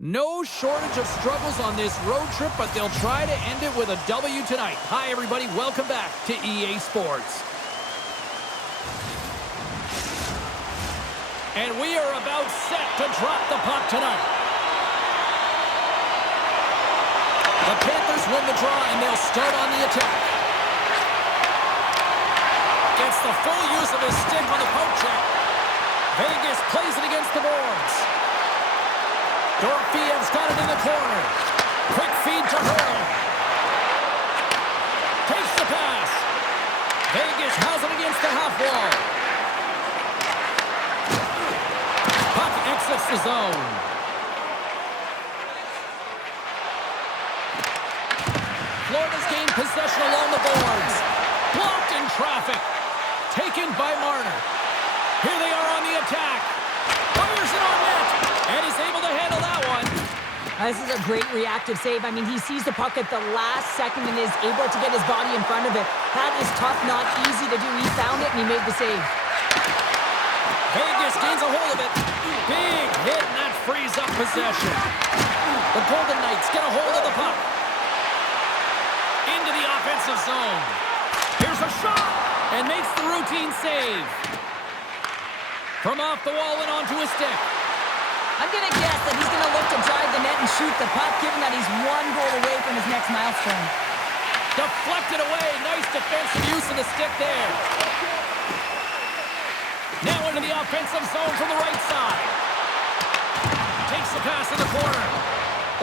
No shortage of struggles on this road trip, but they'll try to end it with a W tonight. Hi, everybody. Welcome back to EA Sports. And we are about set to drop the puck tonight. The Panthers win the draw, and they'll start on the attack. Gets the full use of his stick on the poke check. Vegas plays it against the boards. Dorfiev's got it in the corner. Quick feed to Hurl. Takes the pass. Vegas has it against the half wall. Puck exits the zone. Florida's gained possession along the boards. Blocked in traffic. Taken by Marner. Here they are on the attack. Fires it on net. And he's able to handle that one. This is a great reactive save. I mean, he sees the puck at the last second and is able to get his body in front of it. That is tough, not easy to do. He found it and he made the save. Vegas gains a hold of it. Big hit, and that frees up possession. The Golden Knights get a hold of the puck. Into the offensive zone. Here's a shot, and makes the routine save. From off the wall and onto his stick. I'm going to guess that he's going to look to drive the net and shoot the puck, given that he's one goal away from his next milestone. Deflected away. Nice defensive use of the stick there. Now into the offensive zone from the right side. Takes the pass in the corner.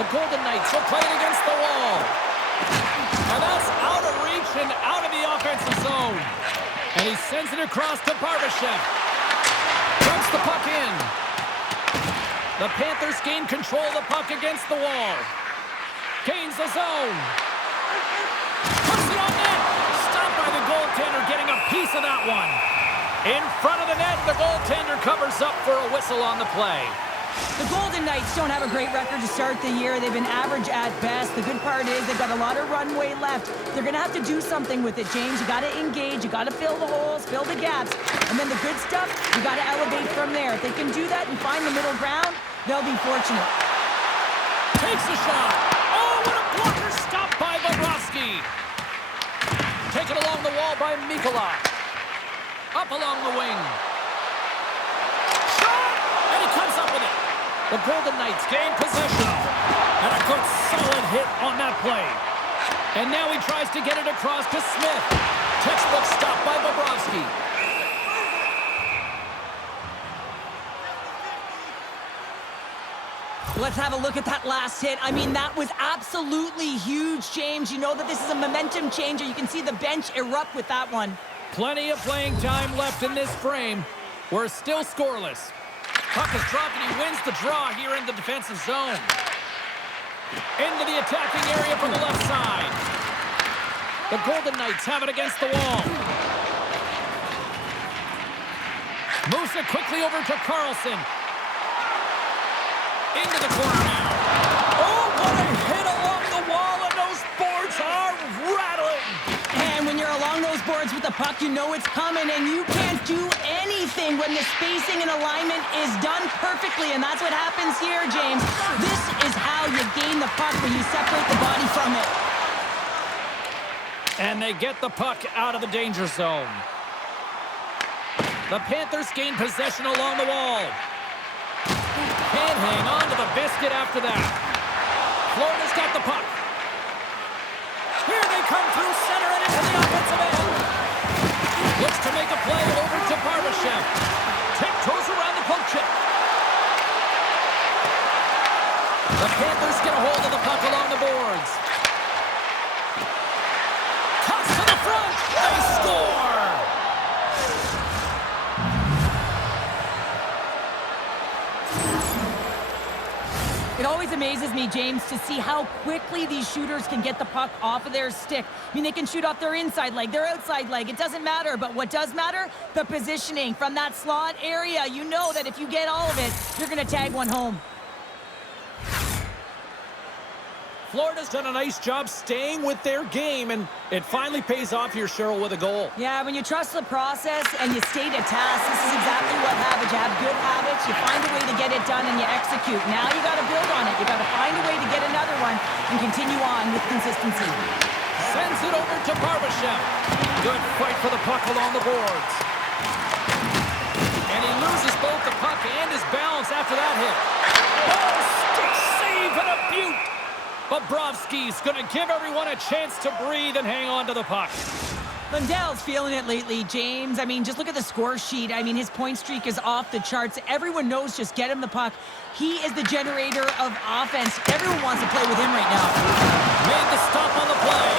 The Golden Knights will play it against the wall. And that's out of reach and out of the offensive zone. And he sends it across to Barbashev. Dumps the puck in. The Panthers gain control of the puck against the wall. Gains the zone. Puts it on net. Stopped by the goaltender, getting a piece of that one. In front of the net, the goaltender covers up for a whistle on the play. The Golden Knights don't have a great record to start the year. They've been average at best. The good part is they've got a lot of runway left. They're going to have to do something with it, James. You got to engage. You got to fill the holes, fill the gaps. And then the good stuff, you got to elevate from there. If they can do that and find the middle ground, they'll be fortunate. Takes a shot. Oh, what a blocker. Stopped by Bobrovsky. Taken along the wall by Mikula. Up along the wing. Shot! And he comes up with it. The Golden Knights gain possession. And a good solid hit on that play. And now he tries to get it across to Smith. Textbook stop by Bobrovsky. Let's have a look at that last hit. I mean, that was absolutely huge, James. You know that this is a momentum changer. You can see the bench erupt with that one. Plenty of playing time left in this frame. We're still scoreless. Puck is dropped and he wins the draw here in the defensive zone. Into the attacking area from the left side. The Golden Knights have it against the wall. Moves it quickly over to Carlson. Into the corner now. Oh, what a hit along the wall, and those boards are rattling. And when you're along those boards with the puck, you know it's coming, and you can't do anything when the spacing and alignment is done perfectly, and that's what happens here, James. This is how you gain the puck, when you separate the body from it. And they get the puck out of the danger zone. The Panthers gain possession along the wall. Can't hang on to the biscuit after that. Florida's got the puck. Here they come through center and into the offensive end. Looks to make a play over to Barbashev. Tiptoes around the poke check. The Panthers get a hold of the puck along the boards. Toss to the front. They score! It always amazes me, James, to see how quickly these shooters can get the puck off of their stick. I mean, they can shoot off their inside leg, their outside leg. It doesn't matter. But what does matter? The positioning from that slot area. You know that if you get all of it, you're going to tag one home. Florida's done a nice job staying with their game, and it finally pays off here, Cheryl, with a goal. Yeah, when you trust the process and you stay to task, this is exactly what happens. You have good habits, you find a way to get it done, and you execute. Now you got to build on it. You got to find a way to get another one and continue on with consistency. Sends it over to Barbashev. Good fight for the puck along the boards. And he loses both the puck and his balance after that hit. Oh, stick save and a beaut. Bobrovsky's going to give everyone a chance to breathe and hang on to the puck. Lundell's feeling it lately, James. I mean, just look at the score sheet. I mean, his point streak is off the charts. Everyone knows just get him the puck. He is the generator of offense. Everyone wants to play with him right now. Made the stop on the play.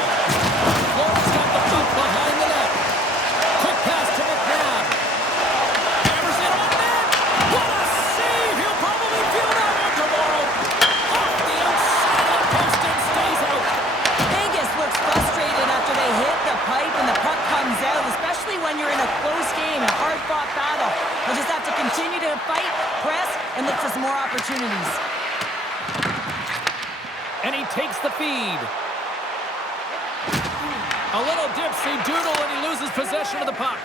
Florida's got the puck behind the net. Quick pass to McNabb. Hammers it on net. What a save! He'll probably feel that one tomorrow. Off the outside of the post and stays out. Vegas looks frustrated after they hit the pipe and the puck comes out, especially when you're in a close game, a hard-fought battle. They'll just have to continue to fight, press, and look for some more opportunities. And he takes the feed. A little dipsy doodle and he loses possession of the puck.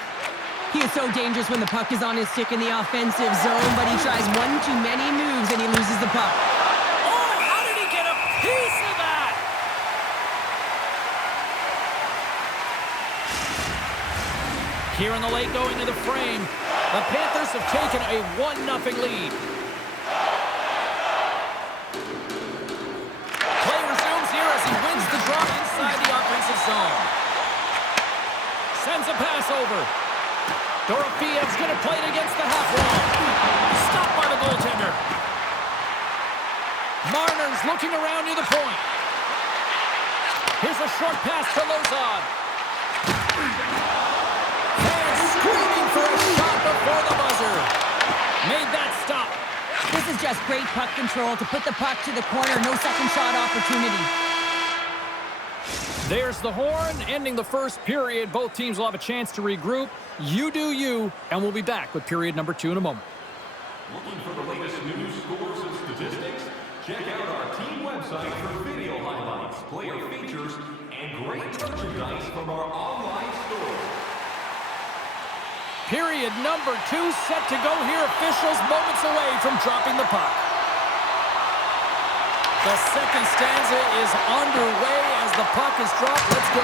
He is so dangerous when the puck is on his stick in the offensive zone, but he tries one too many moves and he loses the puck. Oh, how did he get a piece of that? Here in the late going to the frame, the Panthers have taken a 1-0 lead. Play resumes here as he wins the draw inside the offensive zone. Sends a pass over. Dorofiev's going to play it against the half wall. Stopped by the goaltender. Marner's looking around near the point. Here's a short pass to Lozon. Fans screaming for a shot before the buzzer. Made that stop. This is just great puck control to put the puck to the corner. No second shot opportunity. There's the horn, ending the first period. Both teams will have a chance to regroup. You do you, and we'll be back with period number 2 in a moment. Looking for the latest news, scores, and statistics? Check out our team website for video highlights, player features, and great merchandise from our online store. Period number 2 set to go here. Officials moments away from dropping the puck. The second stanza is underway as the puck is dropped. Let's go.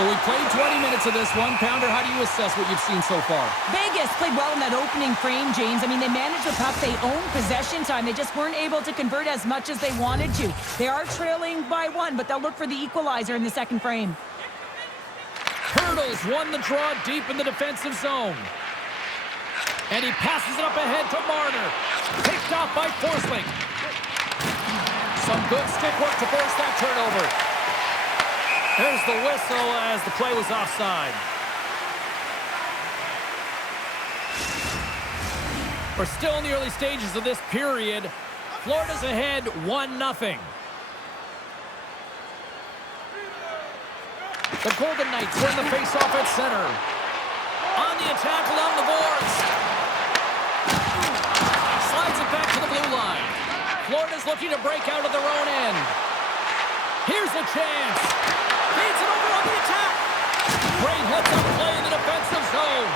So we played 20 minutes of this one. Pounder, how do you assess what you've seen so far? Vegas played well in that opening frame, James. I mean, they managed the puck. They owned possession time. They just weren't able to convert as much as they wanted to. They are trailing by 1, but they'll look for the equalizer in the second frame. Hurdles won the draw deep in the defensive zone. And he passes it up ahead to Marner. Picked off by Forsling. Some good stick work to force that turnover. There's the whistle as the play was offside. We're still in the early stages of this period. Florida's ahead 1-0. The Golden Knights win the face-off at center. On the attack along the boards. Slides it back to the blue line. Florida's looking to break out of their own end. Here's a chance. Feeds it over on the attack. Great hits on play in the defensive zone.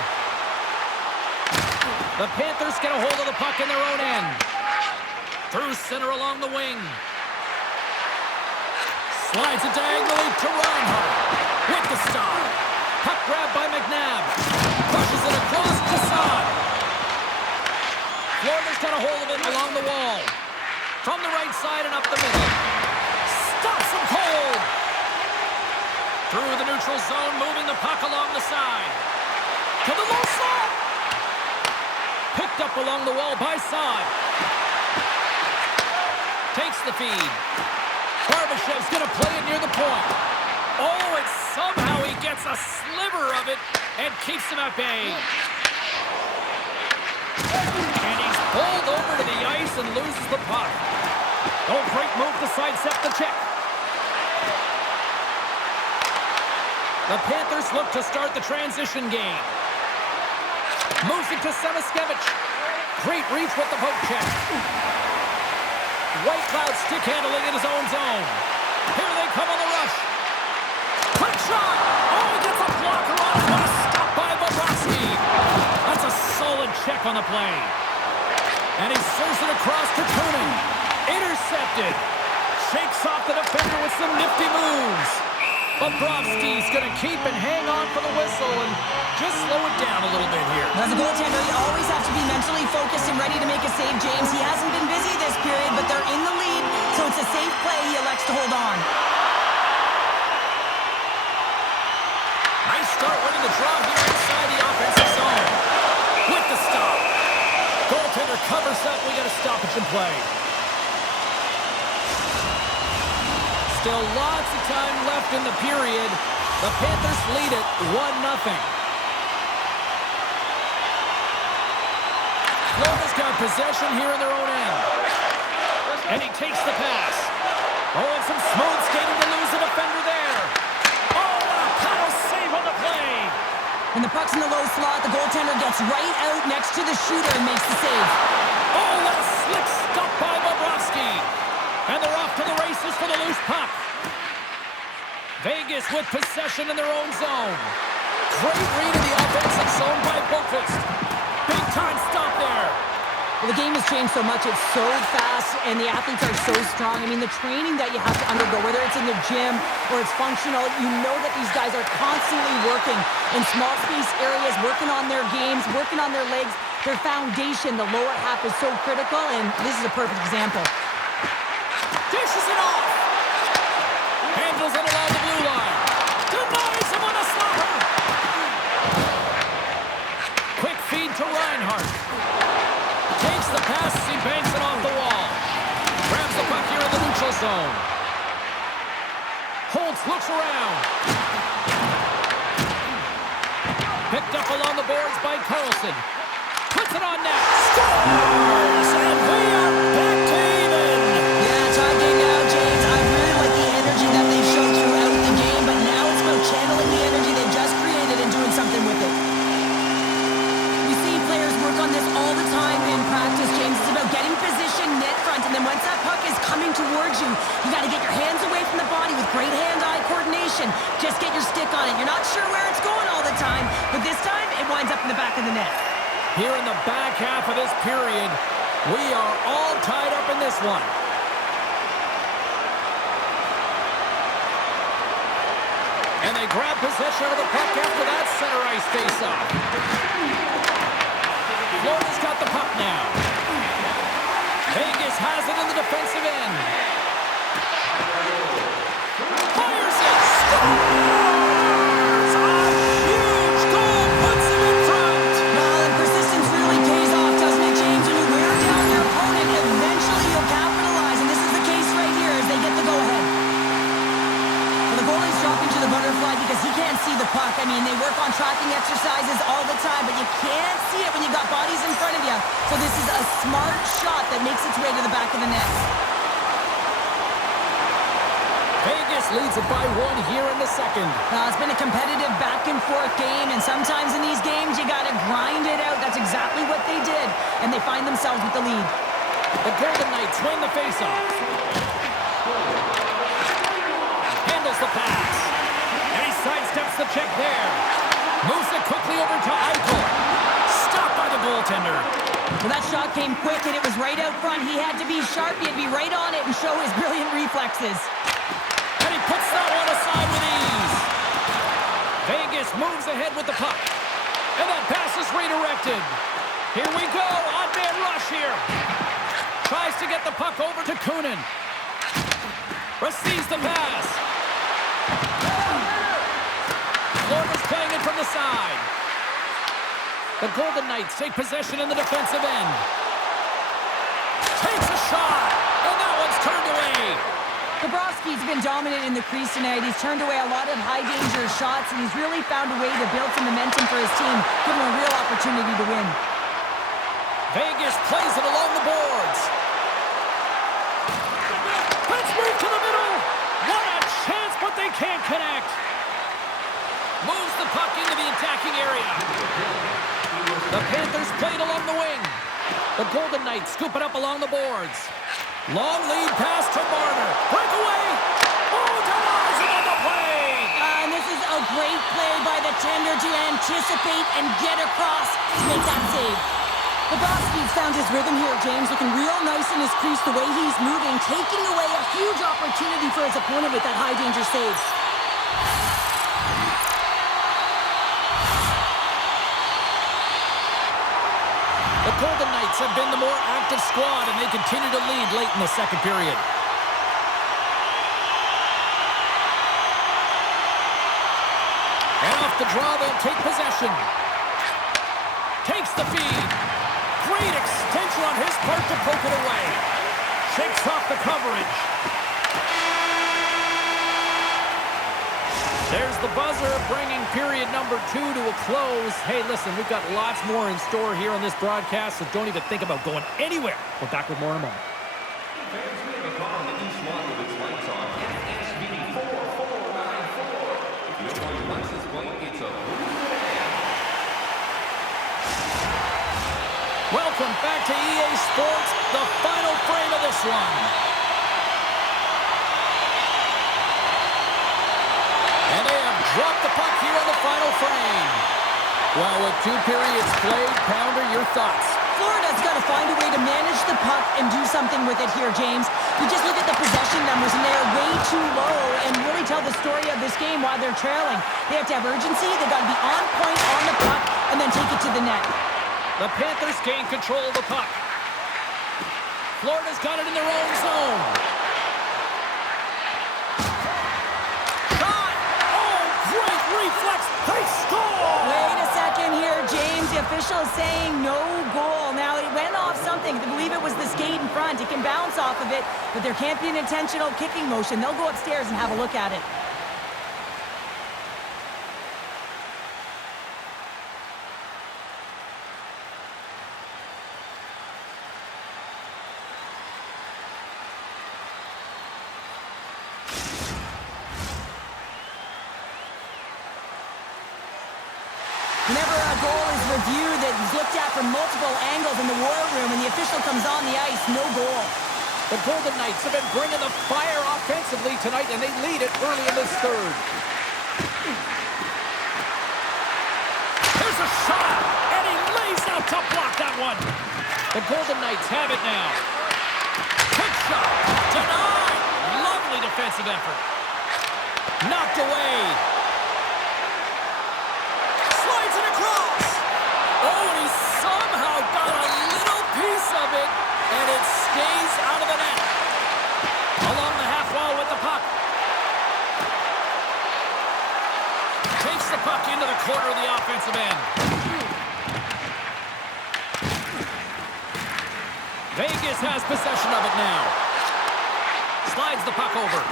The Panthers get a hold of the puck in their own end. Through center along the wing. Slides it diagonally to Reinhardt. With the stop. Puck grabbed by McNabb. Pushes it across to Saad. Florida's got a hold of it along the wall. From the right side and up the middle. Stops him cold. Through the neutral zone, moving the puck along the side. To the low slot. Picked up along the wall by Saad. Takes the feed. Barbashev's going to play it near the point. Oh, and somehow he gets a sliver of it and keeps him at bay. And he's pulled over to the ice and loses the puck. Oh, great move to sidestep the check. The Panthers look to start the transition game. Moves it to Semiskevich. Great reach with the poke check. White Cloud stick handling in his own zone. Here they come on the rush. Quick shot! Oh, he gets a blocker off. What a stop by Bobrovsky. That's a solid check on the play. And he serves it across to Kunin. Intercepted. Shakes off the defender with some nifty moves. Bobrovsky's going to keep and hang on for the whistle and just slow it down a little bit here. As a goaltender, you always have to be mentally focused and ready to make a save, James. He hasn't been busy this period, but they're in the lead, so it's a safe play. He elects to hold on. Nice start winning the draw here inside the offensive zone. With the stop. Goaltender covers up. We got a stoppage in play. Still lots of time left in the period. The Panthers lead it 1-0. Florida's got possession here in their own end. And he takes the pass. Oh, and some smooth skating to lose the defender there. Oh, a power save on the play. When the puck's in the low slot, the goaltender gets right out next to the shooter and makes the save. Oh, what a slick stop by Bobrovsky. And they're off to the races for the loose puck. Vegas with possession in their own zone. Great read of the offensive zone by Boqvist. Big time stop there. Well, the game has changed so much. It's so fast, and the athletes are so strong. I mean, the training that you have to undergo, whether it's in the gym or it's functional, you know that these guys are constantly working in small space areas, working on their games, working on their legs. Their foundation, the lower half, is so critical, and this is a perfect example. Dishes it off. Handles it along the blue line. Denies him on a slapper. Quick feed to Reinhart. Takes the pass. He banks it off the wall. Grabs the puck here in the neutral zone. Holtz looks around. Picked up along the boards by Carlson. Puts it on net. Scores! And we are back to even. Yeah, it's our game now, James. I really like the energy that they've shown throughout the game, but now it's about channeling the energy they've just created and doing something with it. We see players work on this all the time in practice, James. It's about getting position, net front, and then once that puck is coming towards you, you got to get your hands away from the body with great hand-eye coordination. Just get your stick on it. You're not sure where it's going all the time, but this time it winds up in the back of the net. Here in the back half of this period, we are all tied up in this one. And they grab possession of the puck after that center ice face-off. Florida's got the puck now. Vegas has it in the defensive end. Fires it! Scores! A huge goal puts him in front. Well, and persistence really pays off, doesn't it, James? When you wear down your opponent, eventually you'll capitalize, and this is the case right here as they get the go-ahead. Well, the goalie's dropping to the butterfly because he can't see the puck. I mean, they work on tracking exercises all the time, but you can't see it when you got bodies in front of you. So this is a smart shot that makes its way to the back of the net. Vegas leads it by 1 here in the second. It's been a competitive back-and-forth game, and sometimes in these games, you got to grind it out. That's exactly what they did, and they find themselves with the lead. The Golden Knights win the faceoff. Handles the pass. And he sidesteps the check there. Moves it quickly over to Eichel. Stopped by the goaltender. Well, that shot came quick, and it was right out front. He had to be sharp. He had to be right on it and show his brilliant reflexes. And he puts that one aside with ease. Vegas moves ahead with the puck. And that pass is redirected. Here we go. On-man rush here. Tries to get the puck over to Kunin. Receives the pass. Florida's playing it from the side. The Golden Knights take possession in the defensive end. Takes a shot. And that one's turned away. Bobrovsky's been dominant in the crease tonight. He's turned away a lot of high-danger shots, and he's really found a way to build some momentum for his team, give him a real opportunity to win. Vegas plays it along the boards. Let's move to the middle. What a chance, but they can't connect. Moves the puck into the attacking area. The Panthers played along the wing. The Golden Knights scoop it up along the boards. Long lead pass to Marner. Breakaway. Oh, denies him on the play. And this is a great play by the tender to anticipate and get across to make that save. Bobrovsky's found his rhythm here, James, looking real nice in his crease, the way he's moving, taking away a huge opportunity for his opponent with that high-danger save. The Golden Knights have been the more active squad, and they continue to lead late in the second period. And off the draw, they'll take possession. Takes the feed. Great extension on his part to poke it away. Shakes off the coverage. There's the buzzer, bringing period number 2 to a close. Hey, listen, we've got lots more in store here on this broadcast, so don't even think about going anywhere. We're back with more in a moment. Fans, we have a car on the east lot with its lights on. FSV4494. If you don't know your license plate, it's a Welcome back to EA Sports, the final frame of this one. And they have dropped the puck here on the final frame. Well, with 2 periods played, Pounder, your thoughts? Florida's got to find a way to manage the puck and do something with it here, James. You just look at the possession numbers, and they are way too low and really tell the story of this game while they're trailing. They have to have urgency. They've got to be on point on the puck and then take it to the net. The Panthers gain control of the puck. Florida's got it in their own zone. Shot! Oh, great reflex! They score! Wait a second here, James. The official is saying no goal. Now, it went off something. I believe it was the skate in front. It can bounce off of it, but there can't be an intentional kicking motion. They'll go upstairs and have a look at it. Whenever a goal is reviewed that is looked at from multiple angles in the war room and the official comes on the ice, no goal. The Golden Knights have been bringing the fire offensively tonight, and they lead it early in this third. There's a shot, and he lays out to block that one. The Golden Knights have it now. Quick shot, denied. Lovely defensive effort. Knocked away. Slides it across. Oh, and he somehow got a little piece of it, and it stays out of the net. Along the half wall with the puck. Takes the puck into the corner of the offensive end. Vegas has possession of it now. Slides the puck over.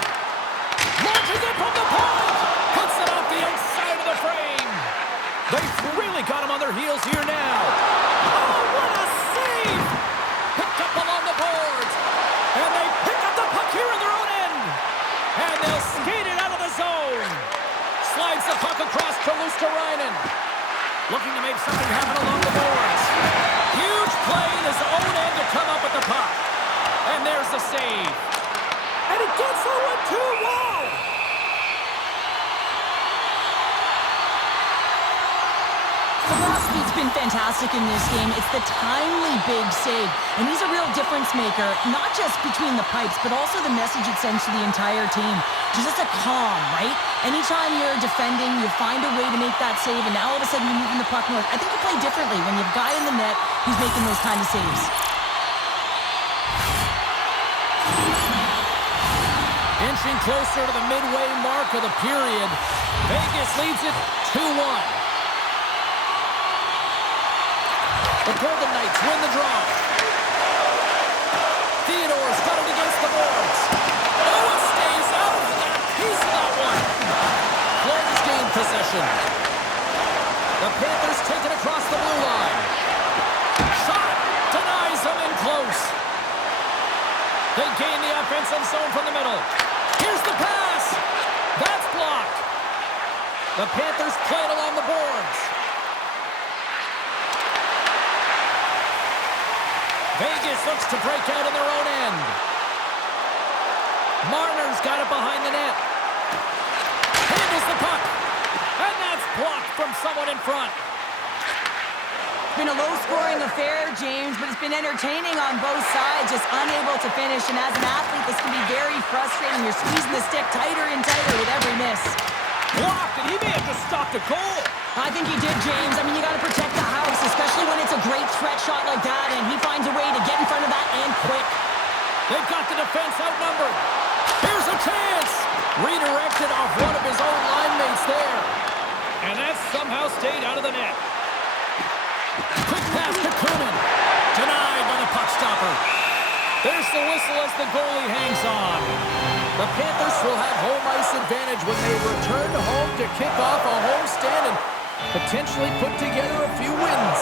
Launches it from the point. Puts it off the outside of the frame. They've really got him on their heels here now. Oh, what a save! Picked up along the boards. And they pick up the puck here in their own end. And they'll skate it out of the zone. Slides the puck across to Luosterainen. Looking to make something happen along the boards. Huge play in his own end to come up with the puck. And there's the save. And he gets the 1-2. Wow! Bobrovsky's been fantastic in this game. It's the timely big save. And he's a real difference maker, not just between the pipes, but also the message it sends to the entire team. Just a calm, right? Anytime you're defending, you find a way to make that save, and now all of a sudden you're moving the puck north. I think you play differently when you've got in the net who's making those kind of saves. Inching closer to the midway mark of the period. Vegas leads it 2-1. The Golden Knights win the draw. Theodore's got it against the boards. Oh, it stays out. He got a piece of that one. Florida's gained possession. The Panthers take it across the blue line. Shot denies them in close. They gain the offensive zone from the middle. Here's the pass. That's blocked. The Panthers play it along the boards. Vegas looks to break out in their own end. Marner's got it behind the net. Handles the puck. And that's blocked from someone in front. It's been a low-scoring affair, James, but it's been entertaining on both sides, just unable to finish. And as an athlete, this can be very frustrating. You're squeezing the stick tighter and tighter with every miss. Blocked, and he may have just stopped a goal. I think he did, James. I mean, you got to protect the house, especially when it's a great threat shot like that, and he finds a way to get in front of that and quick. They've got the defense outnumbered. Here's a chance. Redirected off one of his own line mates there. And that somehow stayed out of the net. Quick pass to Kunin. Denied by the puck stopper. There's the whistle as the goalie hangs on. The Panthers will have home ice advantage when they return home to kick off a homestand and potentially put together a few wins.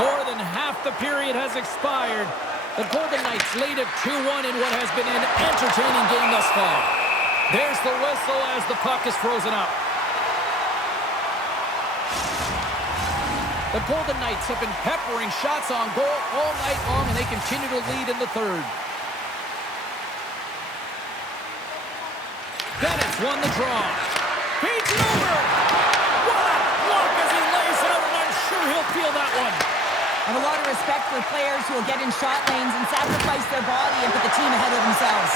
More than half the period has expired. The Golden Knights lead at 2-1 in what has been an entertaining game thus far. There's the whistle as the puck is frozen up. The Golden Knights have been peppering shots on goal all night long, and they continue to lead in the third. Bennett's won the draw. Feeds it over. What a block as he lays it out, and I'm sure he'll feel that one. I have a lot of respect for players who will get in shot lanes and sacrifice their body and put the team ahead of themselves.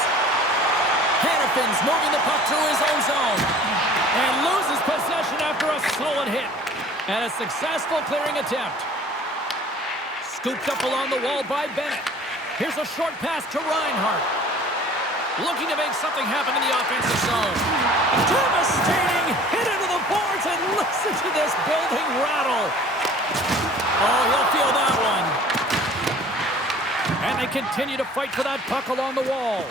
Hannafin's moving the puck through his own zone and loses possession after a solid hit. And a successful clearing attempt. Scooped up along the wall by Bennett. Here's a short pass to Reinhart. Looking to make something happen in the offensive zone. Devastating hit into the boards, and listen to this building rattle. Oh, he'll feel that one. And they continue to fight for that puck along the wall.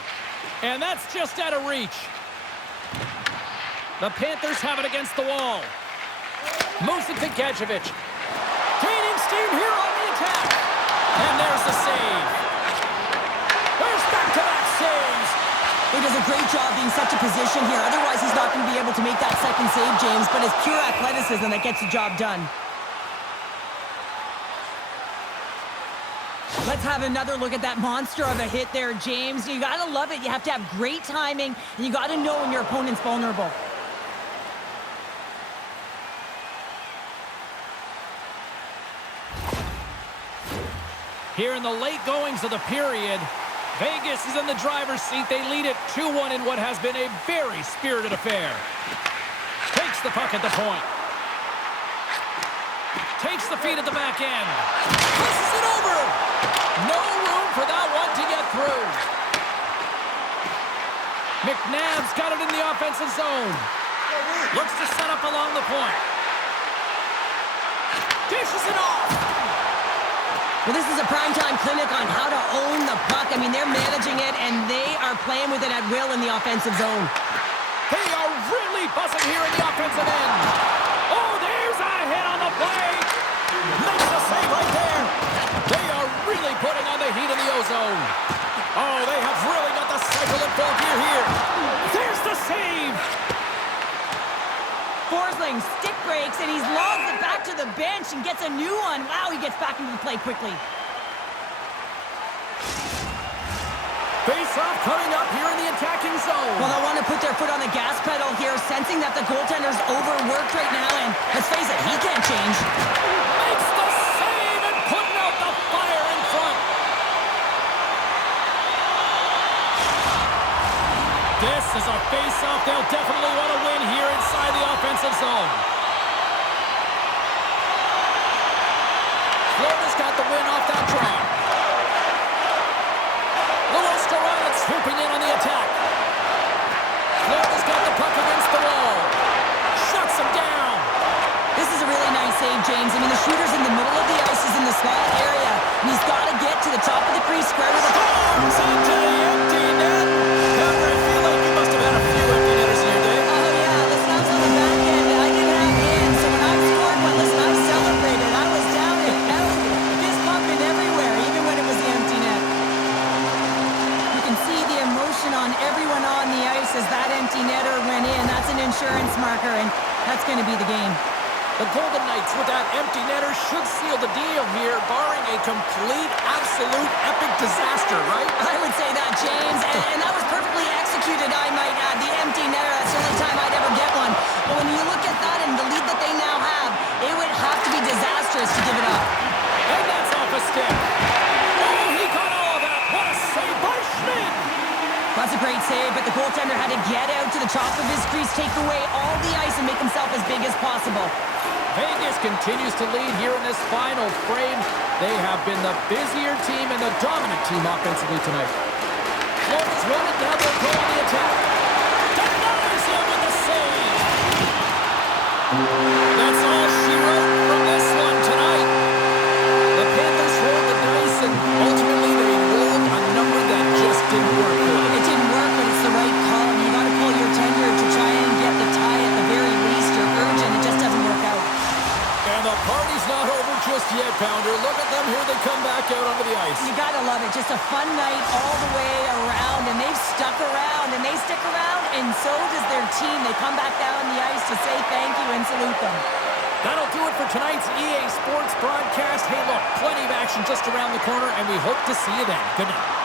And that's just out of reach. The Panthers have it against the wall. Moves it to Gadjevich. Gaining steam here on the attack. And there's the save. There's back-to-back saves. He does a great job being such a position here. Otherwise, he's not going to be able to make that second save, James. But it's pure athleticism that gets the job done. Let's have another look at that monster of a hit there, James. You got to love it. You have to have great timing, and you got to know when your opponent's vulnerable. Here in the late goings of the period, Vegas is in the driver's seat. They lead it 2-1 in what has been a very spirited affair. Takes the puck at the point. Takes the feed at the back end. Passes it over. No room for that one to get through. McNabb's got it in the offensive zone. Looks to set up along the point. Dishes it off. Well, this is a primetime clinic on how to own the puck. I mean, they're managing it, and they are playing with it at will in the offensive zone. They are really buzzing here in the offensive end. Oh, there's a hit on the play. Makes a save right there. They are really putting on the heat in the ozone. Oh, they have really got the cycle in full gear here. There's the save. Forsling stick breaks, and he's logged it back to the bench and gets a new one. Wow, he gets back into the play quickly. Face-off coming up here in the attacking zone. Well, they want to put their foot on the gas pedal here, sensing that the goaltender's overworked right now, and let's face it, he can't change. Makes the save and putting out the fire in front. This is a face-off they'll definitely want to win here inside the offensive zone. Florida's got the win off that draw. Swooping in on the attack. Florida's got the puck against the wall. Shuts him down. This is a really nice save, James. I mean, the shooter's in the middle of the ice. He's in the slot area, and he's got to get to the top of the crease square with the Storms into the empty net. Gunner, I feel like you must have had a few empty netters in your day. Oh, yeah. Listen, I was on the back end. I didn't have hands, so when I scored one, listen, I celebrated. I was down and out, fist pumping everywhere, even when it was the empty net. You can see the emotion on everyone on the ice as that empty netter went in. That's an insurance marker, and that's going to be the game. The Golden Knights with that empty netter should seal the deal here, barring a complete, absolute, epic disaster, right? I would say that, James, and that was perfectly executed, I might add. The empty netter, that's the only time I'd ever get one. But when you look at that and the lead that they now have, it would have to be disastrous to give it up. And that's off a stick. Oh, he got all of that. What a save by Schmidt. That's a great save, but the goaltender had to get out to the top of his crease, take away all the ice, and make himself as big as possible. Vegas continues to lead here in this final frame. They have been the busier team and the dominant team offensively tonight. Florida's running down, they'll go on the attack. Denies him with the save. That's all she wrote from this one tonight. The Panthers rolled the dice and ultimately they rolled a number that just didn't work for them. It didn't work, but it's the right call. You got to pull your tender to try and get the tie at the very least. You're urgent. It just doesn't work out. And the party's not over just yet, Pounder. Look at them. Here they come back out onto the ice. You got to love it. Just a fun night all the way around, and they've stuck around, and they stick around, and so does their team. They come back down on the ice to say thank you and salute them. That'll do it for tonight's EA Sports broadcast. Hey, look, plenty of action just around the corner, and we hope to see you then. Good night.